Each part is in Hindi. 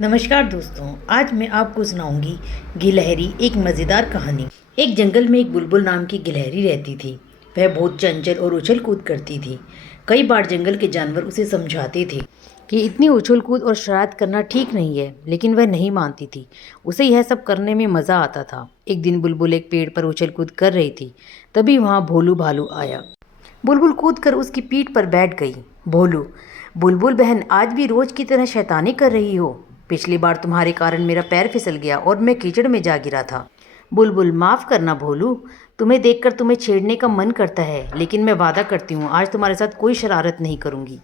नमस्कार दोस्तों, आज मैं आपको सुनाऊंगी गिलहरी एक मज़ेदार कहानी। एक जंगल में एक बुलबुल नाम की गिलहरी रहती थी। वह बहुत चंचल और उछल कूद करती थी। कई बार जंगल के जानवर उसे समझाते थे कि इतनी उछल कूद और शरारत करना ठीक नहीं है, लेकिन वह नहीं मानती थी। उसे यह सब करने में मज़ा आता था। एक दिन बुलबुल एक पेड़ पर उछल कूद कर रही थी, तभी वहाँ भोलू भालू आया। बुलबुल कूदकर उसकी पीठ पर बैठ गई। भोलू: बुलबुल बहन, आज भी रोज की तरह शैतानी कर रही हो। पिछली बार तुम्हारे कारण मेरा पैर फिसल गया और मैं कीचड़ में जा गिरा था। बुलबुल: माफ़ करना भोलू, तुम्हें देखकर तुम्हें छेड़ने का मन करता है, लेकिन मैं वादा करती हूँ आज तुम्हारे साथ कोई शरारत नहीं करूँगी।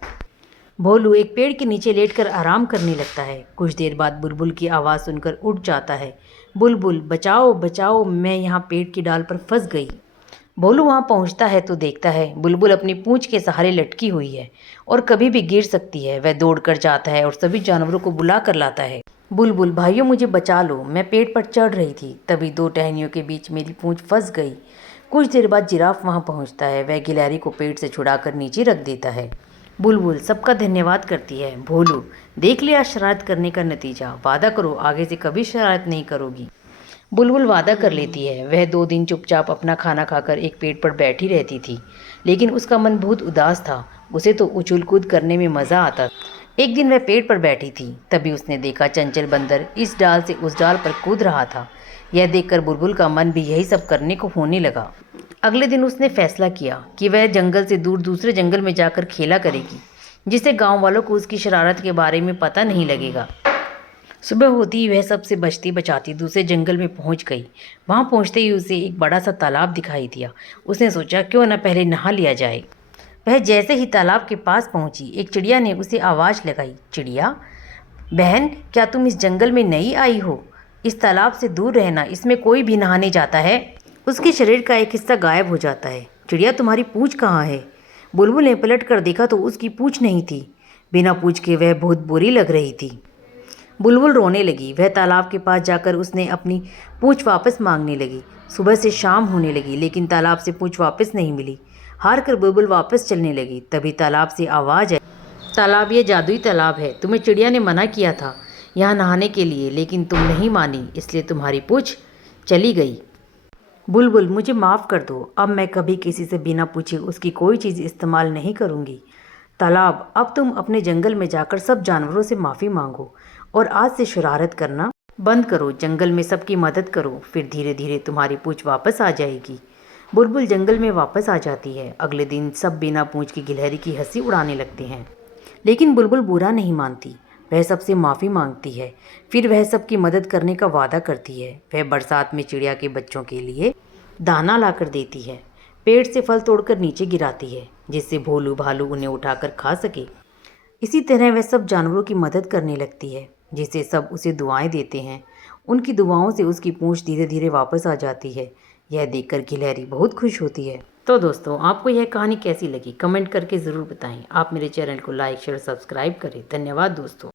भोलू एक पेड़ के नीचे लेटकर आराम करने लगता है। कुछ देर बाद बुलबुल की आवाज़ सुनकर उठ जाता है। बुलबुल: बचाओ बचाओ, मैं यहाँ पेड़ की डाल पर फंस गई। भोलू वहाँ पहुँचता है तो देखता है बुलबुल अपनी पूंछ के सहारे लटकी हुई है और कभी भी गिर सकती है। वह दौड़कर जाता है और सभी जानवरों को बुला कर लाता है। बुलबुल: भाइयों, मुझे बचा लो, मैं पेड़ पर चढ़ रही थी, तभी दो टहनियों के बीच मेरी पूंछ फंस गई। कुछ देर बाद जिराफ वहाँ पहुँचता है। वह गिलहरी को पेड़ से छुड़ाकर नीचे रख देता है। बुलबुल सबका धन्यवाद करती है। भोलू: देख लिया शरारत करने का नतीजा, वादा करो आगे से कभी शरारत नहीं करोगी। बुलबुल वादा कर लेती है। वह 2 दिन चुपचाप अपना खाना खाकर एक पेड़ पर बैठी रहती थी, लेकिन उसका मन बहुत उदास था। उसे तो उछल कूद करने में मज़ा आता। एक दिन वह पेड़ पर बैठी थी, तभी उसने देखा चंचल बंदर इस डाल से उस डाल पर कूद रहा था। यह देखकर बुलबुल का मन भी यही सब करने को होने लगा। अगले दिन उसने फैसला किया कि वह जंगल से दूर दूसरे जंगल में जाकर खेला करेगी, जिससे गाँव वालों को उसकी शरारत के बारे में पता नहीं लगेगा। सुबह होती ही वह सबसे बचती बचाती दूसरे जंगल में पहुंच गई। वहां पहुंचते ही उसे एक बड़ा सा तालाब दिखाई दिया। उसने सोचा क्यों न पहले नहा लिया जाए। वह जैसे ही तालाब के पास पहुंची, एक चिड़िया ने उसे आवाज़ लगाई। चिड़िया: बहन, क्या तुम इस जंगल में नई आई हो? इस तालाब से दूर रहना, इसमें कोई भी नहाने जाता है उसके शरीर का एक हिस्सा गायब हो जाता है। चिड़िया, तुम्हारी पूँछ कहाँ है? बुलबुल ने पलट कर देखा तो उसकी पूँछ नहीं थी। बिना पूँछ के वह बहुत बुरी लग रही थी। बुलबुल रोने लगी। वह तालाब के पास जाकर उसने अपनी पूँछ वापस मांगने लगी। सुबह से शाम होने लगी, लेकिन तालाब से पूँछ वापस नहीं मिली। हार कर बुलबुल वापस चलने लगी। तभी तालाब से आवाज़ आई। तालाब, ये जादुई तालाब है। तुम्हें चिड़िया ने मना किया था यहाँ नहाने के लिए, लेकिन तुम नहीं मानी, इसलिए तुम्हारी पूँछ चली गई। बुलबुल: मुझे माफ़ कर दो, अब मैं कभी किसी से बिना पूछे उसकी कोई चीज़ इस्तेमाल नहीं करूँगी। तालाब, अब तुम अपने जंगल में जाकर सब जानवरों से माफ़ी मांगो और आज से शरारत करना बंद करो। जंगल में सबकी मदद करो, फिर धीरे धीरे तुम्हारी पूँछ वापस आ जाएगी। बुलबुल जंगल में वापस आ जाती है। अगले दिन सब बिना पूँछ की गिलहरी की हंसी उड़ाने लगते हैं, लेकिन बुलबुल बुरा नहीं मानती। वह सबसे माफ़ी मांगती है। फिर वह सबकी मदद करने का वादा करती है। वह बरसात में चिड़िया के बच्चों के लिए दाना लाकर देती है, पेड़ से फल तोड़कर नीचे गिराती है, जिससे भोलू भालू उन्हें उठाकर खा सके। इसी तरह वह सब जानवरों की मदद करने लगती है, जिससे सब उसे दुआएं देते हैं। उनकी दुआओं से उसकी पूंछ धीरे धीरे वापस आ जाती है। यह देखकर गिलहरी बहुत खुश होती है। तो दोस्तों, आपको यह कहानी कैसी लगी कमेंट करके ज़रूर बताएं। आप मेरे चैनल को लाइक शेयर सब्सक्राइब करें। धन्यवाद दोस्तों।